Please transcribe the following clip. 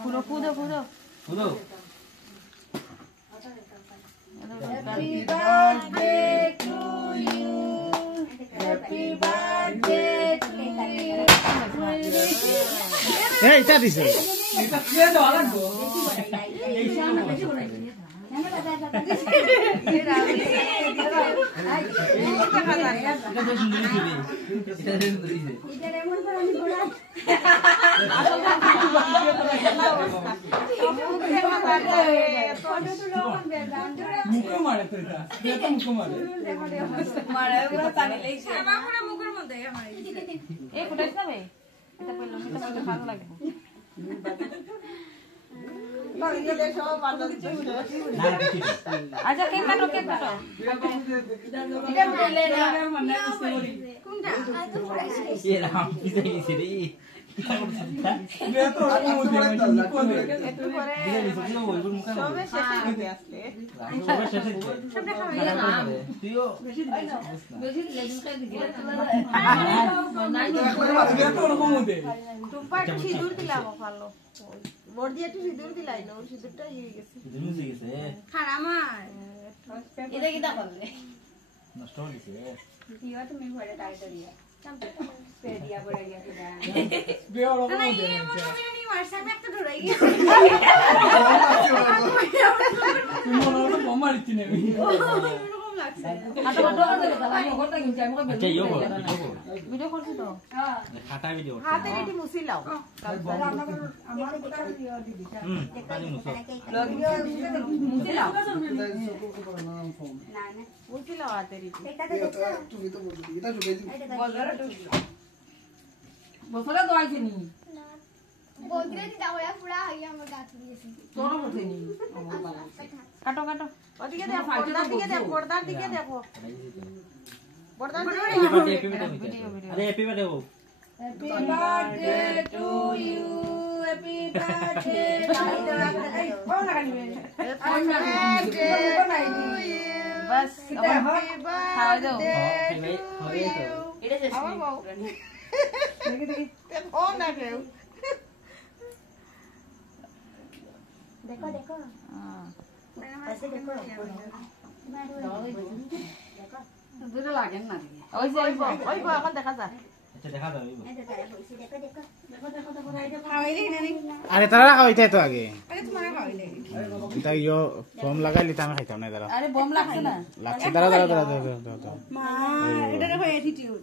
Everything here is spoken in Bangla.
ফুলো ফুদো ফুদো ফুদো Happy birthday to you. Happy birthday to you. এই এটা দিছে এটা কে দেওয়া লাগবো এই সামনে বেশি বড়াই এটা বেশ সুন্দর ছিল এটা বেশ সুন্দর ছিল এটা এমন করে আমি বড় মুখে মারে তো এটা এটা মুখে মারে মারে পুরো পানি লেইছে আমার পুরো মুখের মধ্যে আমার এই ফুটাইছ না ভাই এটা কইলো এটা বলতে ভালো লাগবে আচ্ছা কেক কাটো এটা বলে না কোনটা এ রাম পিছে গেছে রে একটু পরে সবে শেষে হয়ে আসলে সবে শেষে সবে খাবে তুইও বেশি লেজুন খাই দিবি টুম্পা একটু সিঁদুর দিলাম ভালো বর্দি একটু সিঁদুর দিলাই না ওর সিঁদুরটা হয়ে গেছে দিনু গেছে খারামার এটা কি দা করলে নষ্ট হয়ে গেছে দিও তুমি ঘরে টাইটারিয়া পেডিয়া বড় গিয়া কিনা বেওড় না এই মনে আমি WhatsApp একটা ধরাই গেছে তুমি মনে হয় বোমা দিতে নেবি এরকম লাগছে আচ্ছা ডোকা দেবে তাহলে আমি ওটা কিনছি আমি ওকে আচ্ছা ইও ভিডিও করছি তো খাটা ভিডিও হাতে এটি মুছি লাও আমার কথা দিও দিদি কালি মুসো মুছি লাও না না মুছি লাও হাতে এটি এটা দেখো তুমি তো বলবি এটা শুকাই দিবি বছরে তো আইছে নি বলতে দিদা ওরা পুরা হইয়া আমার গাছ দিয়েছে তোর বলতে নি কাটো কাটো ওদিকে দেখো পর্দার দিকে দেখো পর্দার দিকে দেখো পর্দার দিকে আরে হ্যাপি বার্থডে ও Happy birthday to you. Happy birthday. Happy birthday to you. बस happy birthday to you. এটা শেষ আবার বাও দেখি দেখি ও না কেউ দেখো দেখো ऐसे देखो দুটো লাগেন না দিদি ওই যে ওই গো এখন দেখা যায় আচ্ছা দেখা দাও এই দেখো দেখো দেখো দেখো দেখো দেখো খাওয়াইলি না নি আরে তারা খাওয়াইতে তো আগে আরে তোমারে খাওয়াইলি এটা ইয়ো ফর্ম লাগাইলি তো আমি খাইতাম না দাঁড়া আরে বম লাগছে না লাগছে দাঁড়া দাঁড়া দাঁড়া দাঁড়া মা এটা দেখো অ্যাটিটিউড